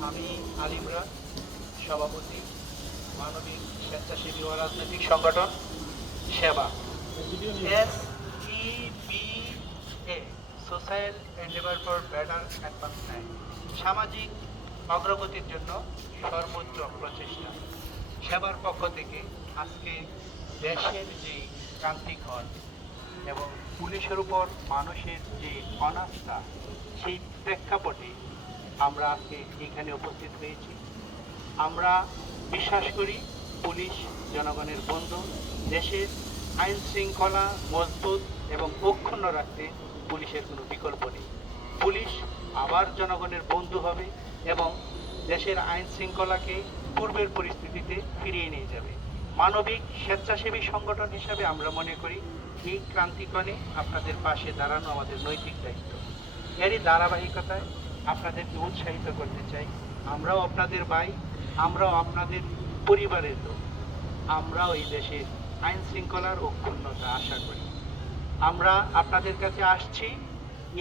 আমি আলিমরা, সভাপতি, মানবিক স্বেচ্ছাসেবী ও রাজনৈতিক সংগঠন, সেবা। S B A, social endeavour for better advancement সামাজিক অগ্রগতির জন্য সর্বোচ্চ প্রচেষ্টা। সেবার পক্ষ থেকে আজকে দেশের যে ক্রান্তিক্ষণ এবং পুলিশের উপর মানুষের যে অনাস্থা, সেই প্রেক্ষাপটে আমরা আজকে এখানে উপস্থিত হয়েছি। আমরা বিশ্বাস করি পুলিশ, জনগণের বন্ধু, দেশের আইন শৃঙ্খলা মজবুত এবং অক্ষুণ্ণ রাখতে পুলিশের কোনো বিকল্প নেই। পুলিশ আবার জনগণের বন্ধু হবে এবং দেশের আইন শৃঙ্খলাকে পূর্বের পরিস্থিতিতে ফিরিয়ে নিয়ে যাবে। মানবিক স্বেচ্ছাসেবী সংগঠন হিসাবে আমরা মনে করি এই ক্রান্তিকণে আপনাদের পাশে দাঁড়ানো আমাদের নৈতিক দায়িত্ব। এরই ধারাবাহিকতায় আপনাদেরকে উৎসাহিত করতে চাই। আমরাও আপনাদের ভাই, আমরাও আপনাদের পরিবারের লোক। আমরাও এই দেশের আইন শৃঙ্খলার অক্ষুণ্ণতা আশা করি। আমরা আপনাদের কাছে আসছি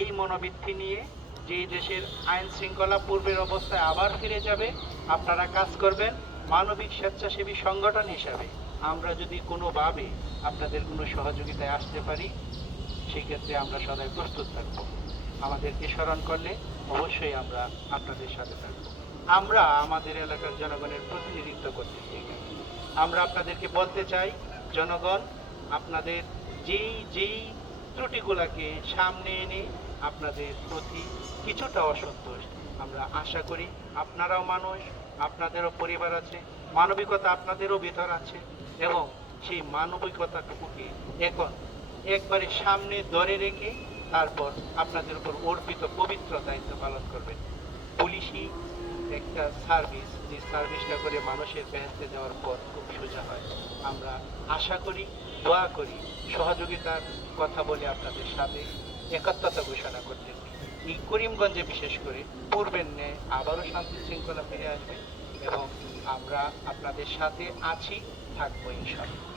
এই মনোবৃত্তি নিয়ে যে এই দেশের আইন শৃঙ্খলা পূর্বের অবস্থায় আবার ফিরে যাবে। আপনারা কাজ করবেন মানবিক স্বেচ্ছাসেবী সংগঠন হিসাবে। আমরা যদি কোনোভাবে আপনাদের কোনো সহযোগিতায় আসতে পারি, সেক্ষেত্রে আমরা সদাই প্রস্তুত থাকব। আমাদেরকে স্মরণ করলে অবশ্যই আমরা আপনাদের সাথে থাকব। আমরা আমাদের এলাকার জনগণের প্রতিনিধিত্ব করতেছি এখানে আমরা আপনাদেরকে বলতে চাই, জনগণ, আপনাদের যেই যেই ত্রুটিগুলাকে সামনে এনে আপনাদের প্রতি কিছুটা অসন্তোষ আমরা আশা করি আপনারাও মানুষ, আপনাদেরও পরিবার আছে, মানবিকতা আপনাদেরও ভিতর আছে এবং সেই মানবিকতাটুকুকে এখন একবারে সামনে ধরে রেখে তারপর আপনাদের উপর অর্পিত পবিত্র দায়িত্ব পালন করবেন। পুলিশই একটা সার্ভিস, যে সার্ভিসটা করে মানুষের বেহেস্তে যাওয়ার পর খুব সোজা হয়। আমরা আশা করি, দোয়া করি, সহযোগিতার কথা বলে আপনাদের সাথে একাত্মতা ঘোষণা করতেছি এই করিমগঞ্জে বিশেষ করে পূর্বের ন্যায় আবারও শান্তি শৃঙ্খলা ফিরে আসবে এবং আমরা আপনাদের সাথে আছি, থাকব ইনশাল্লাহ